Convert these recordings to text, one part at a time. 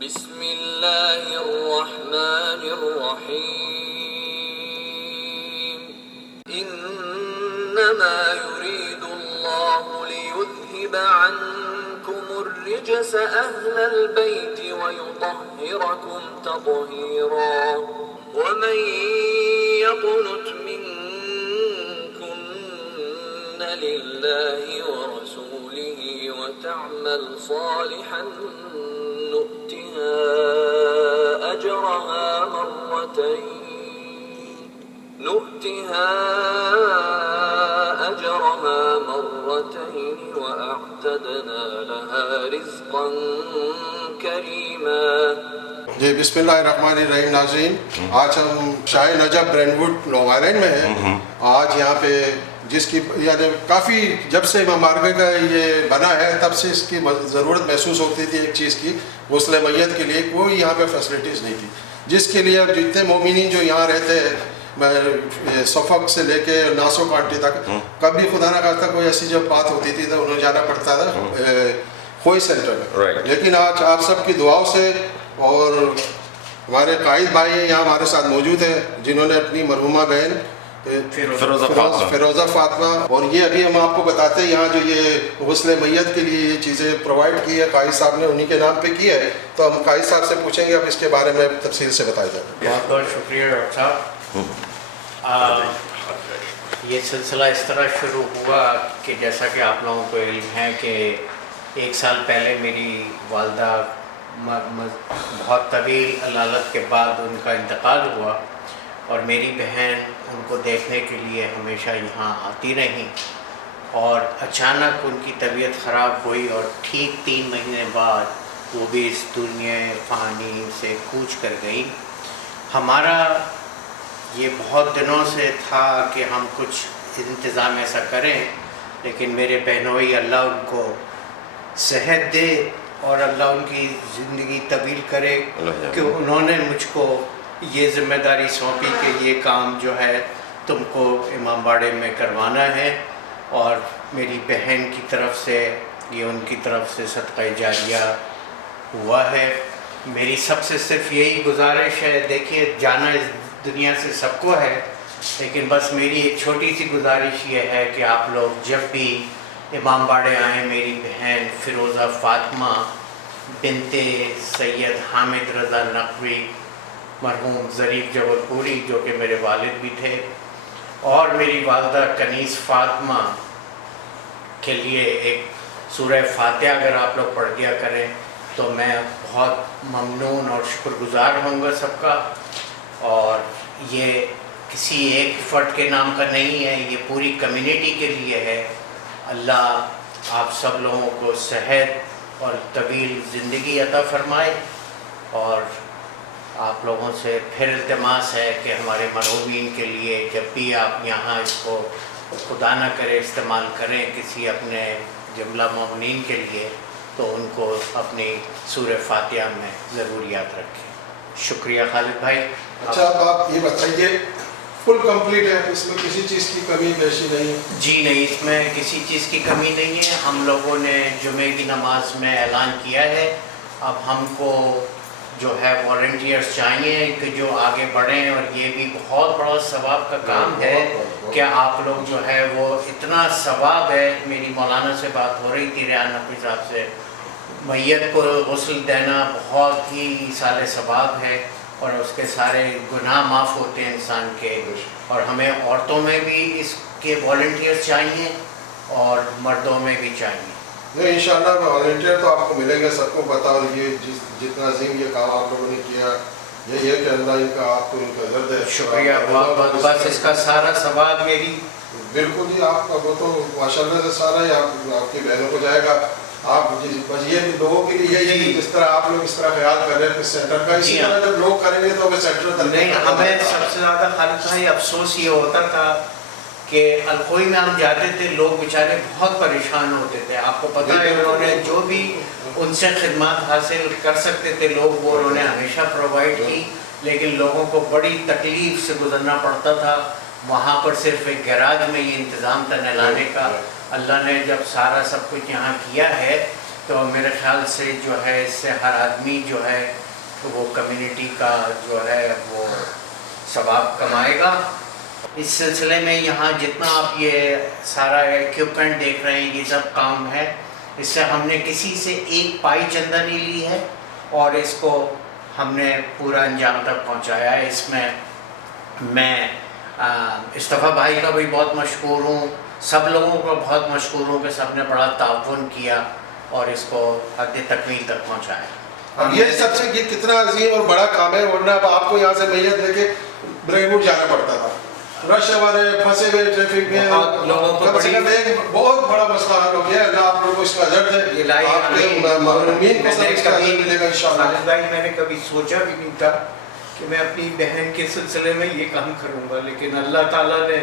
بسم اللہ الرحمن الرحیم انما يريد الله ليذهب عنكم الرجس اهل البيت ويطهركم تطهيرا ومن يقنت منكن لله ورسوله وتعمل صالحا نؤتها أجرها مرتين وأعتدنا لها رزقا كريما. جی بسم اللہ الرحمن الرحیم. ناظرین، آج ہم Shah Najaf Brentwood Long Island میں ہیں. آج یہاں پہ جس کی یعنی کافی جب سے امام مارگے کا یہ بنا ہے تب سے اس کی ضرورت محسوس ہوتی تھی ایک چیز کی، غسل میت کے لیے. کوئی یہاں پہ فیسلٹیز نہیں تھی جس کے لیے اب جتنے مومنین جو یہاں رہتے ہیں صفق سے لے کے ناسو کانٹی تک، کبھی خدا نہ خواستہ کوئی ایسی جب بات ہوتی تھی تو انہیں جانا پڑتا تھا خوئی سینٹر میں. لیکن آج آپ سب کی دعاؤں سے اور ہمارے قائد بھائی ہیں یہاں ہمارے ساتھ موجود ہیں جنہوں نے اپنی مرحومہ بہن فیروزہ فاطمہ، اور یہ ابھی ہم آپ کو بتاتے ہیں یہاں جو یہ غسل میت کے لیے یہ چیزیں پرووائڈ کی ہے قائد صاحب نے، انہی کے نام پہ کی ہے. تو ہم قائد صاحب سے پوچھیں گے اب اس کے بارے میں تفصیل سے بتایا جائے. بہت بہت شکریہ ڈاکٹر صاحب. یہ سلسلہ اس طرح شروع ہوا کہ جیسا کہ آپ لوگوں کو علم ہے کہ 1 سال پہلے میری والدہ بہت طویل علالت کے بعد ان کا انتقال ہوا، اور میری بہن ان کو دیکھنے کے لیے ہمیشہ یہاں آتی رہی، اور اچانک ان کی طبیعت خراب ہوئی اور ٹھیک 3 مہینے بعد وہ بھی اس دنیا فانی سے کوچ کر گئی. ہمارا یہ بہت دنوں سے تھا کہ ہم کچھ انتظام ایسا کریں، لیکن میرے بہنوئی اللہ ان کو صحت دے اور اللہ ان کی زندگی طویل کرے کہ انہوں نے مجھ کو یہ ذمہ داری سونپی کہ یہ کام جو ہے تم کو امام باڑے میں کروانا ہے، اور میری بہن کی طرف سے یہ ان کی طرف سے صدقہ جاریہ ہوا ہے. میری سب سے صرف یہی گزارش ہے، دیکھیے جانا اس دنیا سے سب کو ہے، لیکن بس میری ایک چھوٹی سی گزارش یہ ہے کہ آپ لوگ جب بھی امام باڑے آئیں، میری بہن فیروزہ فاطمہ بنت سید حامد رضا نقوی مرحوم ظریف جبل پوری جو کہ میرے والد بھی تھے، اور میری والدہ کنیز فاطمہ کے لیے ایک سورہ فاتحہ اگر آپ لوگ پڑھ دیا کریں تو میں بہت ممنون اور شکر گزار ہوں گا سب کا. اور یہ کسی ایک فرد کے نام کا نہیں ہے، یہ پوری کمیونٹی کے لیے ہے. اللہ آپ سب لوگوں کو صحت اور طویل زندگی عطا فرمائے، اور آپ لوگوں سے پھر التماس ہے کہ ہمارے مرحومین کے لیے جب بھی آپ یہاں اس کو خدا نہ کرے استعمال کریں کسی اپنے جملہ مومنین کے لیے، تو ان کو اپنی سورہ فاتحہ میں ضرور یاد رکھیں. شکریہ خالد بھائی. اچھا اب آپ یہ بتائیے فل کمپلیٹ ہے، اس میں کسی چیز کی کمی بیشی نہیں؟ جی نہیں، اس میں کسی چیز کی کمی نہیں ہے. ہم لوگوں نے جمعے کی نماز میں اعلان کیا ہے، اب ہم کو جو ہے والنٹیئرس چاہیے کہ جو آگے بڑھیں، اور یہ بھی بہت بڑا ثواب کا کام ہے کہ آپ لوگ جو ہے وہ اتنا ثواب ہے. میری مولانا سے بات ہو رہی تھی ریان نقوی صاحب سے، میت کو غسل دینا بہت ہی سال ثواب ہے، اور اس کے سارے گناہ معاف ہوتے ہیں انسان کے. اور ہمیں عورتوں میں بھی اس کے والنٹیئرس چاہیے اور مردوں میں بھی چاہیے. نہیں انشاءاللہ والنٹیئر تو آپ کو ملیں گے، سب کو پتا. اور یہ جتنا عظیم یہ کام آپ لوگوں نے کیا یہی ہے کہ اللہ ان کا آپ کو ان کا عزت دے. شکریہ بہت بہت. بس اس کا سارا ثواب میری بالکل جی آپ کا وہ تو ماشاءاللہ سے سارا ہی آپ کی بہنوں کو جائے گا. آپ بس یہ لوگوں کے لیے یہی ہے کہ جس طرح آپ لوگ اس طرح خیال کر رہے ہیں سینٹر کا، اسی طرح جب لوگ کریں گے تو سینٹر نہیں. ہمیں سب سے زیادہ خالد بھائی افسوس یہ ہوتا تھا کہ الخوئی میں ہم جاتے تھے، لوگ بیچارے بہت پریشان ہوتے تھے. آپ کو پتہ ہے انہوں نے جو بھی ان سے خدمات حاصل کر سکتے تھے لوگ وہ انہوں نے ہمیشہ پرووائڈ کی، لیکن لوگوں کو بڑی تکلیف سے گزرنا پڑتا تھا. وہاں پر صرف ایک گیراج میں یہ انتظام تھا نہلانے کا. اللہ نے جب سارا سب کچھ یہاں کیا ہے تو میرے خیال سے جو ہے اس سے ہر آدمی جو ہے وہ کمیونٹی کا جو ہے وہ ثواب کمائے گا۔ اس سلسلے میں یہاں جتنا آپ یہ سارا ایکوپمنٹ دیکھ رہے ہیں یہ سب کام ہے، اس سے ہم نے کسی سے ایک پائی چندہ نہیں لی ہے اور اس کو ہم نے پورا انجام تک پہنچایا ہے۔ اس میں اصطفیٰ بھائی کا بھی بہت مشکور ہوں، سب لوگوں کو بہت مشکور ہوں کہ سب نے بڑا تعاون کیا اور اس کو حد تکمیل تک پہنچایا۔ اب یہ سب سے یہ کتنا عظیم اور بڑا کام ہے، ورنہ اب آپ کو یہاں سے میت لے کے برین ووڈ جانا پڑتا تھا، رش ہمارے پھنسے ہوئے ٹریفک میں، کم سے کم ایک بہت بڑا مسئلہ حل ہو گیا۔ اللہ آپ لوگوں کو اس کا اجر دے، آپ کے محرومین کو سب اس کا اجر ملے گا انشاءاللہ۔ خالد بھائی میں نے کبھی سوچا بھی نہیں تھا کہ میں اپنی بہن کے سلسلے میں یہ کام کروں گا، لیکن اللہ تعالیٰ نے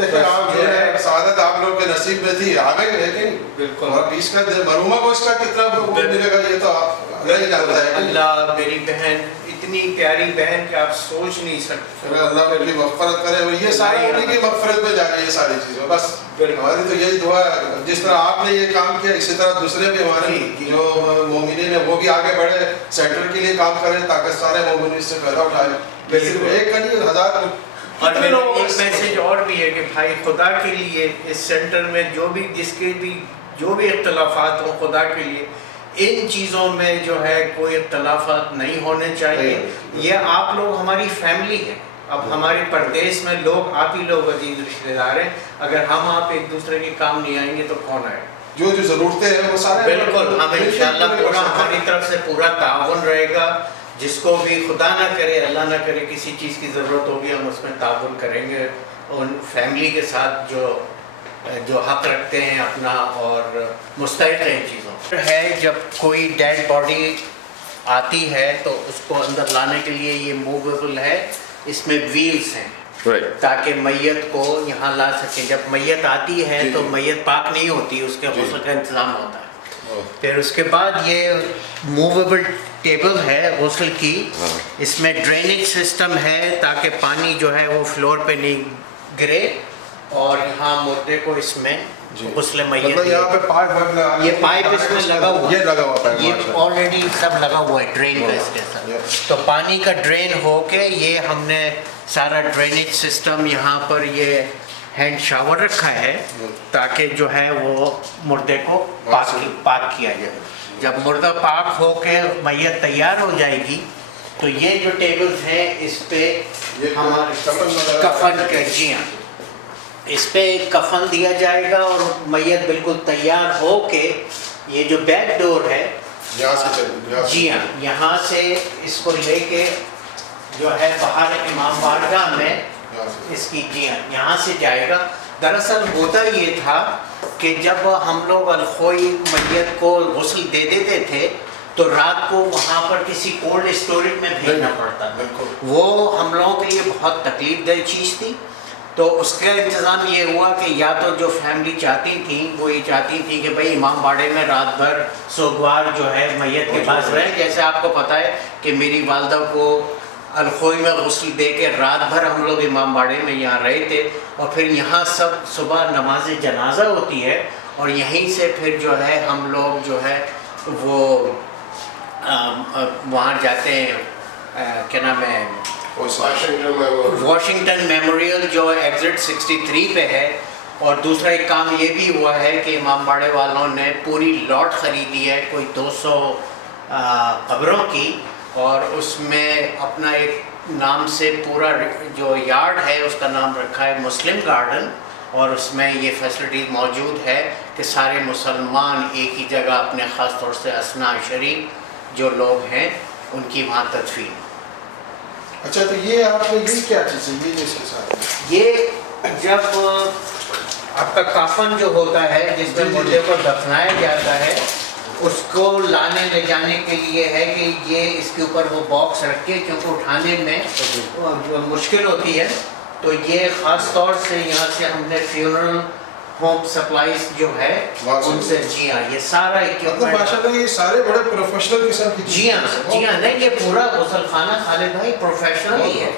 دیکھیں آپ جو ہے سعادت آپ لوگ کے نصیب میں تھی، آ گئی، لیکن بالکل اور بیچ کا مرحومہ کو اس کا کتنا ملے گا یہ تو آپ اللہ ہی جانتا ہے۔ اللہ میری بہن اتنی پیاری بہن کہ آپ سوچ نہیں سکتے، اللہ ان کی مغفرت کرے، اور یہ سارے انہیں کی مغفرت میں جا رہی ہے یہ ساری چیزیں۔ بس ہماری تو یہی دعا ہے، جس طرح آپ نے یہ کام کیا اسی طرح دوسرے بھی ہمارے جو مومنین ہیں وہ بھی آگے بڑھے، سینٹر کے لیے کام کریں تاکہ سارے مومن اس سے فائدہ اٹھائیں، صرف ایک کا نہیں ہزار۔ اور میرا ایک میسیج اور بھی ہے کہ بھائی خدا کے لیے اس سینٹر میں جو بھی جس کے بھی جو بھی اختلافات ہوں، خدا کے لیے ان چیزوں میں جو ہے کوئی اختلافات نہیں ہونے چاہیے۔ یہ آپ لوگ ہماری فیملی ہے، اب ہمارے پردیس میں لوگ آپ ہی لوگ عزیز رشتے دار ہیں، اگر ہم آپ ایک دوسرے کے کام نہیں آئیں گے تو کون آئے؟ جو ضرورتیں ہیں وہ سارے بالکل ہم انشاءاللہ پورا ہماری طرف سے پورا تعاون رہے گا، جس کو بھی خدا نہ کرے اللہ نہ کرے کسی چیز کی ضرورت ہوگی ہم اس میں تعاون کریں گے، ان فیملی کے ساتھ جو حق رکھتے ہیں اپنا اور مستعد ہیں چیزوں ہے۔ جب کوئی ڈیڈ باڈی آتی ہے تو اس کو اندر لانے کے لیے یہ موویبل ہے، اس میں ویلز ہیں تاکہ میت کو یہاں لا سکیں۔ جب میت آتی ہے تو میت پاک نہیں ہوتی، اس کے غسل کا انتظام ہوتا ہے۔ پھر اس کے بعد یہ موویبل ٹیبل ہے غسل کی، اس میں ڈرینیج سسٹم ہے تاکہ پانی جو ہے وہ فلور پہ نہیں گرے، اور یہاں مردے کو اس میں غسل میت یہ پائپ اس میں لگا ہوا ہے، یہ آلریڈی سب لگا ہوا ہے ڈرین کا اس کے ساتھ، تو پانی کا ڈرین ہو کے یہ ہم نے سارا ڈرینیج سسٹم یہاں پر یہ ہینڈ شاور رکھا ہے تاکہ جو ہے وہ مردے کو پاک کیا جائے۔ جب مردہ پاک ہو کے میت تیار ہو جائے گی تو یہ جو ٹیبلز ہیں اس پہ ہمارے کفن کے جی ہاں اس پہ کفن دیا جائے گا، اور میت بالکل تیار ہو کے یہ جو بیک ڈور ہے جی ہاں یہاں سے اس کو لے کے جو ہے باہر امام بارگاہ میں اس کی جی ہاں یہاں سے جائے گا۔ دراصل ہوتا یہ تھا کہ جب ہم لوگ الخوئی میت کو غسل دے دیتے تھے تو رات کو وہاں پر کسی کولڈ اسٹوریج میں بھیجنا پڑتا، وہ ہم لوگوں کے لیے بہت تکلیف دہ چیز تھی۔ تو اس کا انتظام یہ ہوا کہ یا تو جو فیملی چاہتی تھیں وہ یہ چاہتی تھیں کہ بھئی امام باڑے میں رات بھر سوگوار جو ہے میت کے پاس رہے، جیسے آپ کو پتہ ہے کہ میری والدہ کو الخوئی میں غسل دے کے رات بھر ہم لوگ امام باڑے میں یہاں رہے تھے، اور پھر یہاں سب صبح نماز جنازہ ہوتی ہے اور یہیں سے پھر جو ہے ہم لوگ جو ہے وہ وہاں جاتے ہیں کیا نام ہے واشنگٹن میموریل جو ایگزٹ 63 پہ ہے۔ اور دوسرا ایک کام یہ بھی ہوا ہے کہ امام باڑے والوں نے پوری لاٹ خریدی ہے کوئی 200 قبروں کی، اور اس میں اپنا ایک نام سے پورا جو یارڈ ہے اس کا نام رکھا ہے مسلم گارڈن، اور اس میں یہ فیسلٹیز موجود ہے کہ سارے مسلمان ایک ہی جگہ اپنے خاص طور سے اسنا شریف جو لوگ ہیں ان کی وہاں تدفین۔ اچھا تو یہ آپ نے یہ کیا چیز ہے یہ جو اس کے ساتھ یہ جب آپ کا کافن جو ہوتا ہے جس میں مردے کو دفنایا جاتا ہے اس کو لانے لے جانے کے لیے ہے کہ یہ اس کے اوپر وہ باکس رکھ کے، کیونکہ اٹھانے میں مشکل ہوتی ہے، تو یہ خاص طور سے یہاں سے ہم نے فیونرل ہوم سپلائز جو ہے ان سے جی ہاں یہ سارا ماشاءاللہ یہ سارے بڑے پروفیشنل قسم کی جی ہاں نہیں یہ پورا غسل خانہ خالد بھائی پروفیشنل ہی ہے،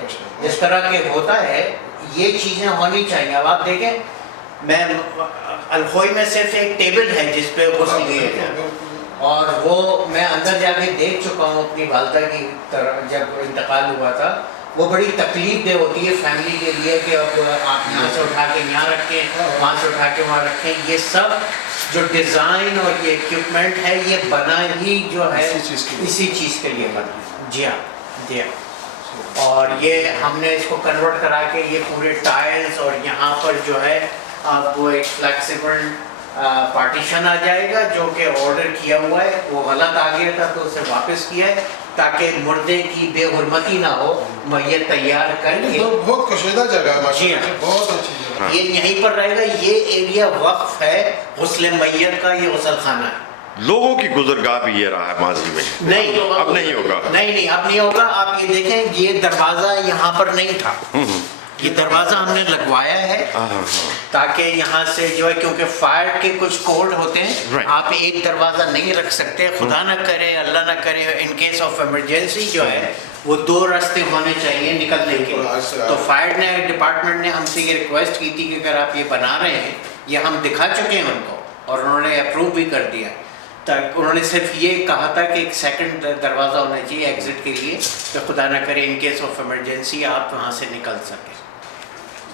جس طرح کے ہوتا ہے یہ چیزیں ہونی چاہیے۔ اب آپ دیکھیں میں الخوئی میں صرف ایک ٹیبل ہے جس پہ غسل دیے جائے، اور وہ میں اندر جا کے دیکھ چکا ہوں اپنی والدہ کی طرح جب انتقال ہوا تھا. وہ بڑی تکلیف دہ ہوتی ہے فیملی کے لیے کہ اب آپ یہاں سے اٹھا کے یہاں رکھیں, وہاں سے اٹھا کے وہاں رکھیں. یہ سب جو ڈیزائن اور یہ اکوپمنٹ ہے یہ بنا ہی جو ہے اسی چیز کے لیے بنا ہے. جی ہاں, جی ہاں. اور یہ ہم نے اس کو کنورٹ کرا کے یہ پورے ٹائلز اور یہاں پر جو ہے اب وہ ایک فلیکسیبل پارٹیشن آ جائے گا جو کہ آرڈر کیا ہوا ہے, وہ غلط آ گیا تھا تو اسے واپس کیا ہے تاکہ مردے کی بے حرمتی نہ ہو. میت تیار کر کے بہت کشیدہ جگہ ہے, جی ہاں, بہت اچھی جگہ. یہ یہیں پر رہے گا. یہ ایریا وقف ہے غسل میت کا, یہ غسل خانہ ہے. لوگوں کی گزرگاہ بھی یہ رہا ہے ماضی میں, نہیں اب نہیں ہوگا. نہیں اب نہیں ہوگا. آپ یہ دیکھیں یہ دروازہ یہاں پر نہیں تھا, یہ دروازہ ہم نے لگوایا ہے تاکہ یہاں سے جو ہے, کیونکہ فائر کے کچھ کوڈ ہوتے ہیں, آپ ایک دروازہ نہیں رکھ سکتے. خدا نہ کرے, اللہ نہ کرے, ان کیس آف ایمرجنسی جو ہے وہ 2 راستے ہونے چاہیے نکلنے کے. تو فائر نے ڈپارٹمنٹ نے ہم سے یہ ریکویسٹ کی تھی کہ اگر آپ یہ بنا رہے ہیں, یہ ہم دکھا چکے ہیں ان کو اور انہوں نے اپروو بھی کر دیا. انہوں نے صرف یہ کہا تھا کہ ایک سیکنڈ دروازہ ہونا چاہیے ایگزٹ کے لیے کہ خدا نہ کرے ان کیس آف ایمرجنسی آپ وہاں سے نکل سکیں.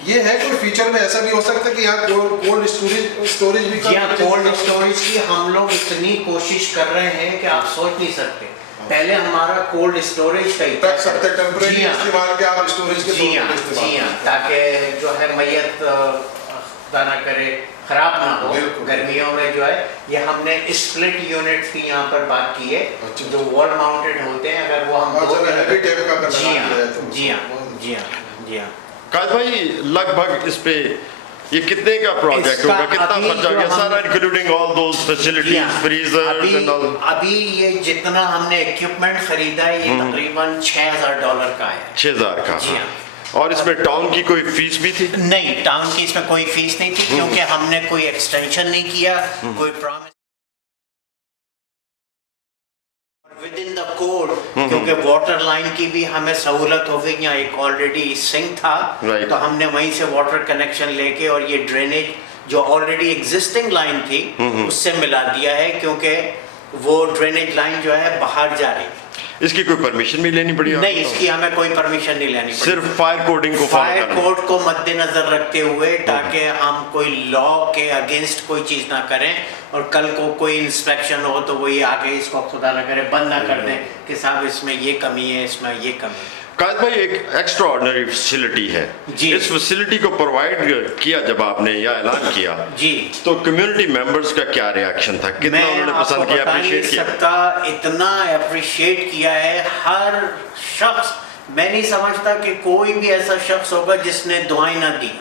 یہ ہے کوئی فیچر میں ایسا بھی ہو سکتا ہے کہ یہاں کولڈ اسٹوریج بھی. جی ہاں, کولڈ اسٹوریج کی ہم لوگ اتنی کوشش کر رہے ہیں کہ آپ سوچ نہیں سکتے. پہلے ہمارا کولڈ اسٹوریج کا ہی رکھ سکتے ٹیمپریری استعمال کے آپ اسٹوریج کے جی ہاں, تاکہ جو ہے میت خدا نہ کرے خراب نہ ہو. گرمیوں میں جو ہے یہ ہم نے اسپلٹ یونٹس کی یہاں پر بات کی ہے جو وال ماؤنٹڈ ہوتے ہیں. اگر وہ ہم جی ہاں جی ہاں جی ہاں جی ہاں. قائد بھائی لگ بھگ اس پہ یہ کتنے کا پروجیکٹ ہوگا, کتنا خرچہ ہوگا سارا including all those facilities, freezer and all? ابھی یہ جتنا ہم نے ایکوپمنٹ خریدا ہے یہ تقریباً $6,000 کا ہے. 6,000 کا. جی ہاں. اور اس میں ٹاؤن کی کوئی فیس بھی تھی؟ نہیں, ٹاؤن کی اس میں کوئی فیس نہیں تھی کیونکہ ہم نے کوئی ایکسٹینشن نہیں کیا, کوئی promise with in the code, کیونکہ واٹر لائن کی بھی ہمیں سہولت ہو گئی. یہاں ایک آلریڈی سنک تھا تو ہم نے وہیں سے واٹر کنیکشن لے کے اور یہ ڈرینیج جو آلریڈی ایگزسٹنگ لائن تھی اس سے ملا دیا ہے, کیونکہ وہ ڈرینیج لائن جو ہے باہر جا رہی. اس کی کوئی پرمیشن بھی لینی پڑی؟ نہیں, اس کی ہمیں کوئی پرمیشن نہیں لینی پڑی. صرف فائر کوڈنگ کو فائر کوڈ کو مد نظر رکھتے ہوئے تاکہ ہم کوئی لا کے اگینسٹ کوئی چیز نہ کریں اور کل کو کوئی انسپیکشن ہو تو وہ یہ آگے اس کو خدا نہ کرے بند نہ کر دیں کہ صاحب اس میں یہ کمی ہے, اس میں یہ کمی ہے. قائد بھائی ایک ایکسٹرا آرڈنری فیسلٹی ہے جی. اس فیسلٹی کو پرووائڈ کیا جب آپ نے یا اعلان کیا جی تو کمیونٹی ممبرز کا کیا ریاکشن تھا, کتنا انہوں نے پسند کیا, اپریشیٹ کیا؟ سب کا اتنا اپریشیٹ کیا ہے ہر شخص. میں نہیں سمجھتا کہ کوئی بھی ایسا شخص ہوگا جس نے دعائیں نہ دی.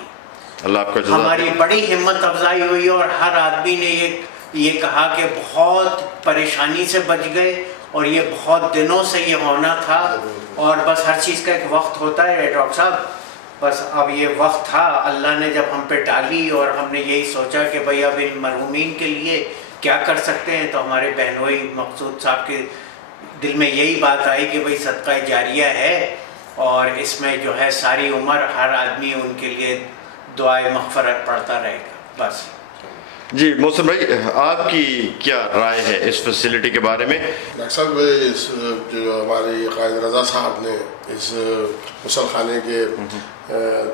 اللہ آپ کا جزا. ہماری بڑی ہمت افزائی ہوئی اور ہر آدمی نے یہ کہا کہ بہت پریشانی سے بچ گئے اور یہ بہت دنوں سے یہ ہونا تھا اور بس ہر چیز کا ایک وقت ہوتا ہے ڈاکٹر صاحب, بس اب یہ وقت تھا اللہ نے جب ہم پہ ڈالی اور ہم نے یہی سوچا کہ بھئی اب ان مرحومین کے لیے کیا کر سکتے ہیں. تو ہمارے بہنوئی مقصود صاحب کے دل میں یہی بات آئی کہ بھئی صدقہ جاریہ ہے اور اس میں جو ہے ساری عمر ہر آدمی ان کے لیے دعائے مغفرت پڑھتا رہے گا. بس جی محسن بھائی آپ کی کیا رائے ہے اس فیسلٹی کے بارے میں؟ ڈاکٹر صاحب اس جو ہمارے قائد رضا صاحب نے اس غسل خانے کے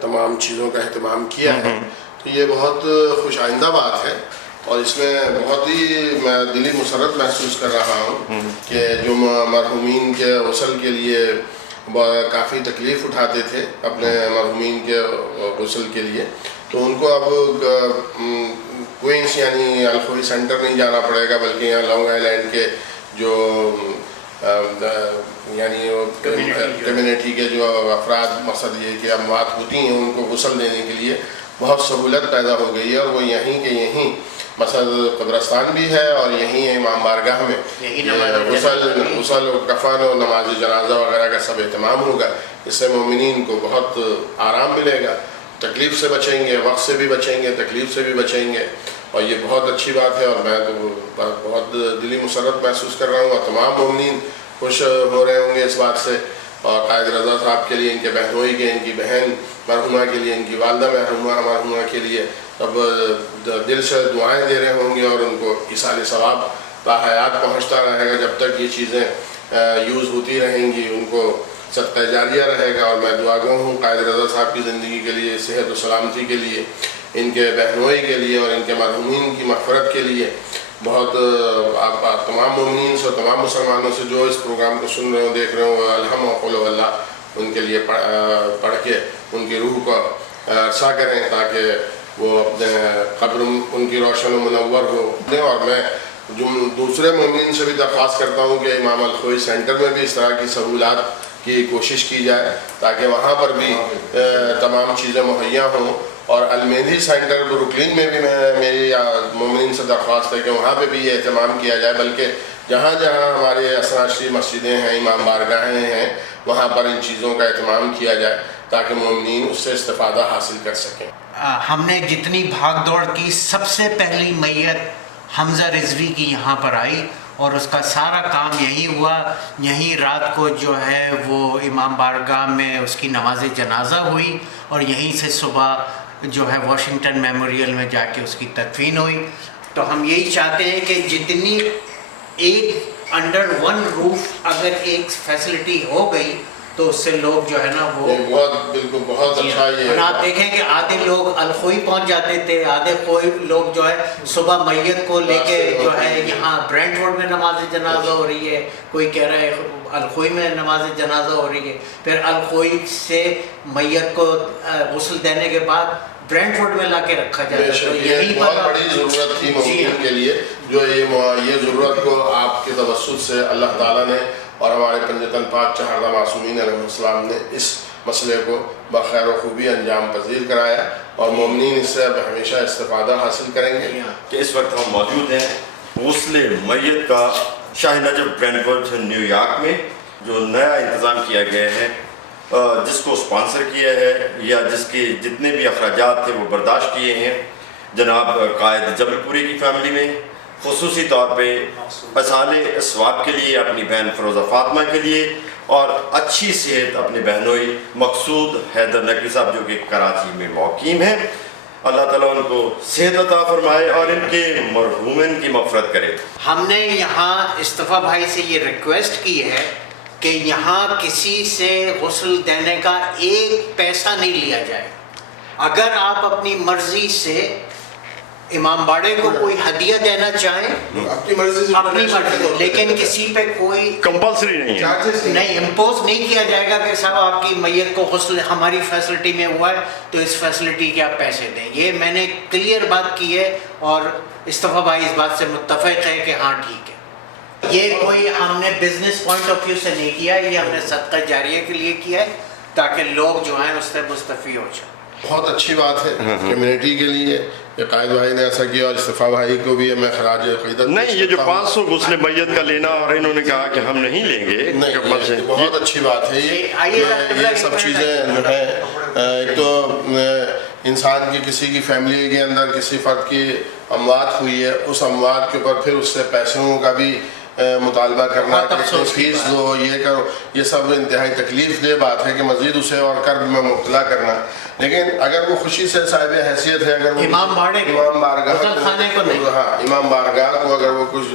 تمام چیزوں کا اہتمام کیا ہے تو یہ بہت خوش آئندہ بات ہے اور اس میں بہت ہی میں دلی مسرت محسوس کر رہا ہوں کہ جو مرحومین کے غسل کے لیے کافی تکلیف اٹھاتے تھے اپنے مرحومین کے غسل کے لیے تو ان کو اب کوئنس یعنی الخوئی سینٹر نہیں جانا پڑے گا بلکہ یہاں لانگ آئی لینڈ کے جو یعنی کمیونٹی کے جو افراد مقصد یہ کہ اموات ہوتی ہیں ان کو غسل دینے کے لیے بہت سہولت پیدا ہو گئی ہے اور وہ یہیں کے یہیں مثلا قبرستان بھی ہے اور یہیں امام بارگاہ میں غسل و کفن و نماز جنازہ وغیرہ کا سب اہتمام ہوگا. اس سے مومنین کو بہت آرام ملے گا, تکلیف سے بچیں گے, وقت سے بھی بچیں گے, تکلیف سے بھی بچیں گے اور یہ بہت اچھی بات ہے اور میں تو بہت دلی مسرت محسوس کر رہا ہوں اور تمام مومنین خوش ہو رہے ہوں گے اس بات سے. اور قائد رضا صاحب کے لیے, ان کے بہنوئی کے, ان کی بہن مرحومہ کے لیے, ان کی والدہ مرحومہ کے لیے اب دل سے دعائیں دے رہے ہوں گے اور ان کو ایصال ثواب باحیات پہنچتا رہے گا جب تک یہ چیزیں یوز ہوتی رہیں گی، ان کو صدقہ جاریہ رہے گا. اور میں دعا گو ہوں قائد رضا صاحب کی زندگی کے لیے، صحت و سلامتی کے لیے، ان کے بہنوئی کے لیے اور ان کے مرحومین کی مغفرت کے لیے. بہت آپ تمام مومنین سے، تمام مسلمانوں سے جو اس پروگرام کو سن رہے ہوں، دیکھ رہے ہوں، الحم و قول اللہ ان کے لیے پڑھ کے ان کی روح کو عرصہ کریں تاکہ وہ اپنے قبر ان کی روشن و منور ہو. اور میں دوسرے مومنین سے بھی درخواست کرتا ہوں کہ امام الخوئی سینٹر میں بھی اس طرح کی سہولات کی کوشش کی جائے تاکہ وہاں پر بھی تمام چیزیں مہیا ہوں. اور المہدی سینٹر بروکلین میں بھی میری مومنین سے درخواست ہے کہ وہاں پہ بھی یہ اہتمام کیا جائے، بلکہ جہاں جہاں ہمارے اسرا شریف مسجدیں ہیں، امام بارگاہیں ہیں، وہاں پر ان چیزوں کا اہتمام کیا جائے تاکہ مومنین اس سے استفادہ حاصل کر سکیں. ہم نے جتنی بھاگ دوڑ کی، سب سے پہلی میت حمزہ رضوی کی یہاں پر آئی اور اس کا سارا کام یہی ہوا. یہیں رات کو جو ہے وہ امام بارگاہ میں اس کی نماز جنازہ ہوئی اور یہیں سے صبح جو ہے واشنگٹن میموریل میں جا کے اس کی تدفین ہوئی. تو ہم یہی چاہتے ہیں کہ جتنی ایک انڈر ون روف اگر ایک فیسلٹی ہو گئی تو اس سے لوگ جو ہے نا وہ بالکل بہت اچھا. یہ آپ دیکھیں کہ آدھے لوگ الخوئی پہنچ جاتے تھے، آدھے کوئی لوگ جو ہے صبح میت کو لے کے جو ہے یہاں برینٹ فورڈ میں نماز جنازہ ہو رہی ہے، کوئی کہہ رہا ہے الخوئی میں نماز جنازہ ہو رہی ہے، پھر الخوئی سے میت کو غسل دینے کے بعد برینٹ فورڈ میں لا کے رکھا جاتا ہے. تو یہی بہت بڑی ضرورت تھی مومنین کے لیے، جو یہ ضرورت کو آپ کے توسط سے اللہ تعالیٰ نے اور ہمارے پنجتن پاک چہاردہ معصومین علیہ السلام نے اس مسئلے کو بخیر و خوبی انجام پذیر کرایا اور مومنین اس سے اب ہمیشہ استفادہ حاصل کریں گے. کہ اس وقت ہم موجود ہیں غسل میت کا شاہ نجف برینٹ فورڈ نیو یارک میں، جو نیا انتظام کیا گیا ہے، جس کو اسپانسر کیا ہے یا جس کے جتنے بھی اخراجات تھے وہ برداشت کیے ہیں جناب قائد جبل پوری کی فیملی میں، خصوصی طور پہ اصال اسواب کے لیے، اپنی بہن فروزہ فاطمہ کے لیے، اور اچھی صحت اپنے بہنوئی مقصود حیدر نقوی صاحب جو کہ کراچی میں مقیم ہیں. اللہ تعالیٰ ان کو صحت عطا فرمائے اور ان کے مرحومین کی مغفرت کرے. ہم نے یہاں استفا بھائی سے یہ ریکویسٹ کی ہے کہ یہاں کسی سے غسل دینے کا ایک پیسہ نہیں لیا جائے. اگر آپ اپنی مرضی سے امام باڑے کو کوئی ہدیہ دینا چاہیں اپنی مرضی سے، لیکن کسی پہ کوئی کمپلسری نہیں ہے، نہیں امپوز نہیں کیا جائے گا کہ صاحب آپ کی میت کو غسل ہماری فیسلٹی میں ہوا ہے تو اس فیسلٹی کے آپ پیسے دیں. یہ میں نے کلیئر بات کی ہے اور استفا بھائی اس بات سے متفق ہے کہ ہاں ٹھیک ہے. یہ کوئی ہم نے بزنس پوائنٹ آف ویو سے نہیں کیا، یہ ہم نے صدقہ جاریہ کے لیے کیا ہے تاکہ لوگ جو ہیں اس سے مستفید ہو جائیں. بہت اچھی بات ہے کمیونٹی کے لیے کہ قائد بھائی نے ایسا کیا اور استفا بھائی کو بھی میں خراج عقیدت نہیں. یہ جو 500 غسل میت کا لینا اور انہوں نے کہا کہ ہم نہیں لیں گے، بہت اچھی بات ہے. یہ سب چیزیں جو ہیں، ایک تو انسان کی کسی کی فیملی کے اندر کسی فرد کی اموات ہوئی ہے، اس اموات کے اوپر پھر اس سے پیسوں کا بھی مطالبہ کرنا کہ فیس دو، یہ کرو، یہ سب انتہائی تکلیف دہ بات ہے کہ مزید اسے اور کرب میں مبتلا کرنا. لیکن اگر وہ خوشی سے صاحب حیثیت ہے، اگر وہ امام بارگاہ کو اگر وہ کچھ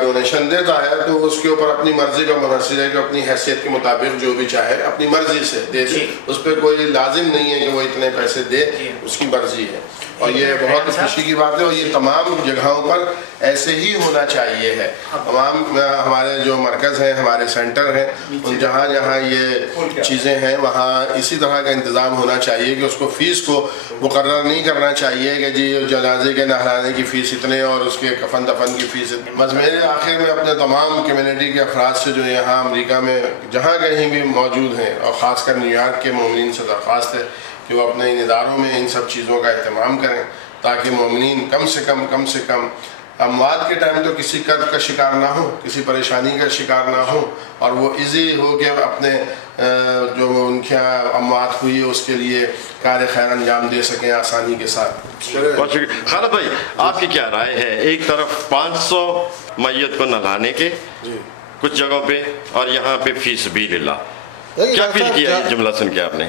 ڈونیشن دیتا ہے تو اس کے اوپر اپنی مرضی کا منحصر ہے کہ اپنی حیثیت کے مطابق جو بھی چاہے اپنی مرضی سے دے دے. اس پہ کوئی لازم نہیں ہے کہ وہ اتنے پیسے دے، اس کی مرضی ہے. اور یہ بہت خوشی کی بات ہے اور یہ تمام جگہوں پر ایسے ہی ہونا چاہیے ہے. تمام ہمارے جو مرکز ہیں، ہمارے سینٹر ہیں، ان جہاں جہاں یہ چیزیں ہیں وہاں اسی طرح کا انتظام ہونا چاہیے کہ اس کو فیس کو مقرر نہیں کرنا چاہیے کہ جی جنازے کے نہلانے کی فیس اتنے اور اس کے کفن دفن کی فیس اتنی. بس میرے آخر میں اپنے تمام کمیونٹی کے افراد سے جو یہاں امریکہ میں جہاں کہیں بھی موجود ہیں اور خاص کر نیو یارک کے مومنین سے درخواست ہے کہ وہ اپنے ان اداروں میں ان سب چیزوں کا اہتمام کریں تاکہ مومنین کم سے کم اموات کے ٹائم تو کسی کرب کا شکار نہ ہو، کسی پریشانی کا شکار نہ ہو، اور وہ ایزی ہو کے اپنے جو ان کی اموات ہوئی ہے اس کے لیے کار خیر انجام دے سکیں آسانی کے ساتھ. بہت شکریہ. خالد بھائی، آپ کی کیا رائے ہے؟ ایک طرف 500 میت کو نہلانے کے کچھ جگہوں پہ اور یہاں پہ فی سبیل اللہ، کیا فیل کیا یہ جملہ سن کے آپ نے؟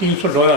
$300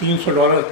$300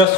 10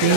3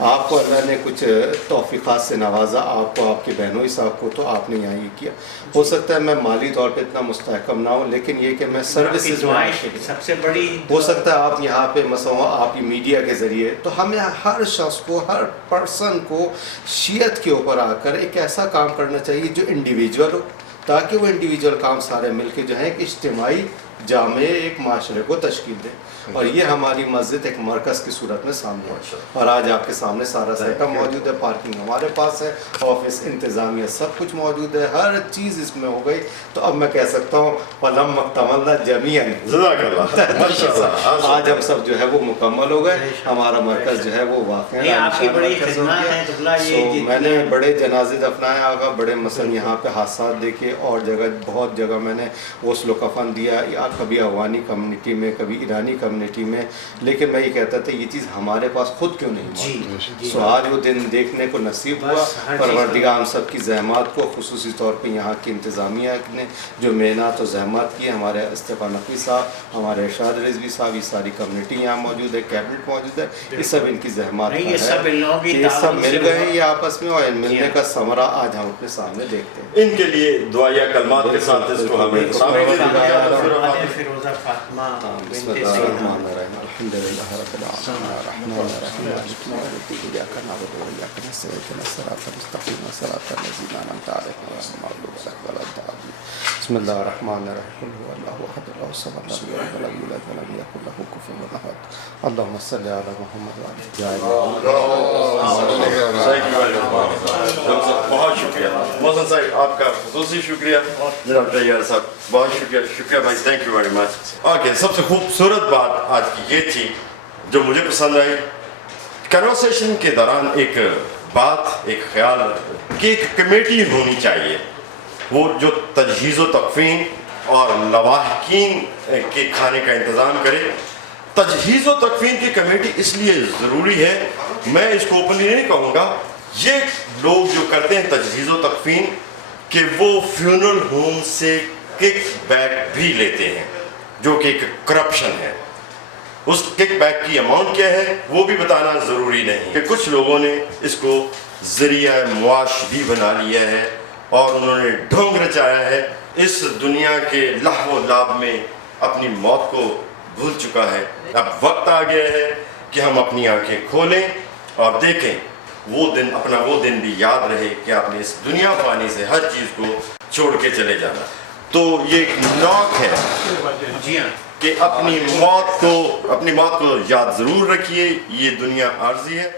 آپ کو اللہ نے کچھ توفیقات سے نوازا، آپ کو، آپ کے بہنوئی صاحب کو، تو آپ نے یہاں یہ کیا. ہو سکتا ہے میں مالی طور پہ اتنا مستحکم نہ ہوں، لیکن یہ کہ میں سروسز میں سب سے بڑی ہو سکتا ہے آپ یہاں پہ مثلا آپ کی میڈیا کے ذریعے، تو ہمیں ہر شخص کو، ہر پرسن کو شیعت کے اوپر آ کر ایک ایسا کام کرنا چاہیے جو انڈیویجول ہو، تاکہ وہ انڈیویجول کام سارے مل کے جو ہے ایک اجتماعی جامع ایک معاشرے کو تشکیل دے. اور یہ ہماری مسجد ایک مرکز کی صورت میں سامنے ہے، اور آج آپ کے سامنے سارا سیٹ اپ موجود ہے، پارکنگ ہمارے پاس ہے، آفس انتظامیہ سب کچھ موجود ہے، ہر چیز اس میں ہو گئی. تو اب میں کہہ سکتا ہوں فلم مکتملنا جمیعاً، آج ہم سب جو ہے وہ مکمل ہو گئے، ہمارا مرکز جو ہے وہ واقعا میں نے بڑے جنازے دفنائے آگا، بڑے مثلا یہاں پہ حادثات دیکھے، اور جگہ بہت جگہ میں نے غسل و کفن دیا، یا کبھی افغانی کمیونٹی میں، کبھی ایرانی کمیونٹی میں. لیکن میں یہ کہتا تھا یہ چیز ہمارے پاس خود کیوں نہیں موجود. سو آج وہ دن دیکھنے کو نصیب ہوا. پروردگار ہم سب کی زحمات کو، خصوصی طور پہ یہاں کی انتظامیہ نے جو محنت و زحمات کی، ہمارے استفا نقوی صاحب، ہمارے ارشاد رضوی صاحب، یہ ساری کمیونٹی یہاں موجود ہے، کیبنٹ موجود ہے، یہ سب ان کی زحمات کا ہے، یہ سب مل گئے یہ آپس میں، اور ملنے کا ثمرہ آج ہم اپنے سامنے دیکھتے ہیں. ان کے لیے دعائیہ کلمات کے ساتھ اس کو ہمیں بسم اللہ الرحمن الرحیم. الحمد للہ رب العالمین الرحمن الرحیم مالک یوم الدین ایاک نعبد و ایاک نستعین اهدنا الصراط المستقیم صراط الذین انعمت علیہم غیر المغضوب علیہم ولا الضالین. بسم اللہ الرحمن الرحیم. قل هو اللہ احد الله الصمد لم یلد ولم یولد ولم یکن له کفوا احد. اللهم صل علی محمد وعلی بہت شکریہ محسن صاحب، آپ کا خصوصی شکریہ. جناب طیار صاحب بہت شکریہ. شکریہ بھائی، thank you very much. Okay, سب سے خوبصورت بات آج کی یہ تھی جو مجھے پسند آئی کنورسیشن کے دوران، ایک بات، ایک خیال کہ ایک کمیٹی ہونی چاہیے وہ جو تجہیز و تکفین اور لواحقین کے کھانے کا انتظام کرے. تجہیز و تکفین کی کمیٹی اس لیے ضروری ہے، میں اس کو اوپنلی نہیں کہوں گا، یہ لوگ جو کرتے ہیں تجہیز و تکفین کہ وہ فیونرل ہوم سے کک بیک بھی لیتے ہیں، جو کہ ایک کرپشن ہے. اس کک بیک کی اماؤنٹ کیا ہے وہ بھی بتانا ضروری نہیں، کہ کچھ لوگوں نے اس کو ذریعہ معاش بھی بنا لیا ہے اور انہوں نے ڈھونگ رچایا ہے، اس دنیا کے لہو و لعب میں اپنی موت کو بھول چکا ہے. اب وقت آ گیا ہے کہ ہم اپنی آنکھیں کھولیں اور دیکھیں، وہ دن، اپنا وہ دن بھی یاد رہے کہ آپ نے اس دنیا فانی سے ہر چیز کو چھوڑ کے چلے جانا. تو یہ ایک نوک ہے کہ اپنی موت کو یاد ضرور رکھیے، یہ دنیا عارضی ہے.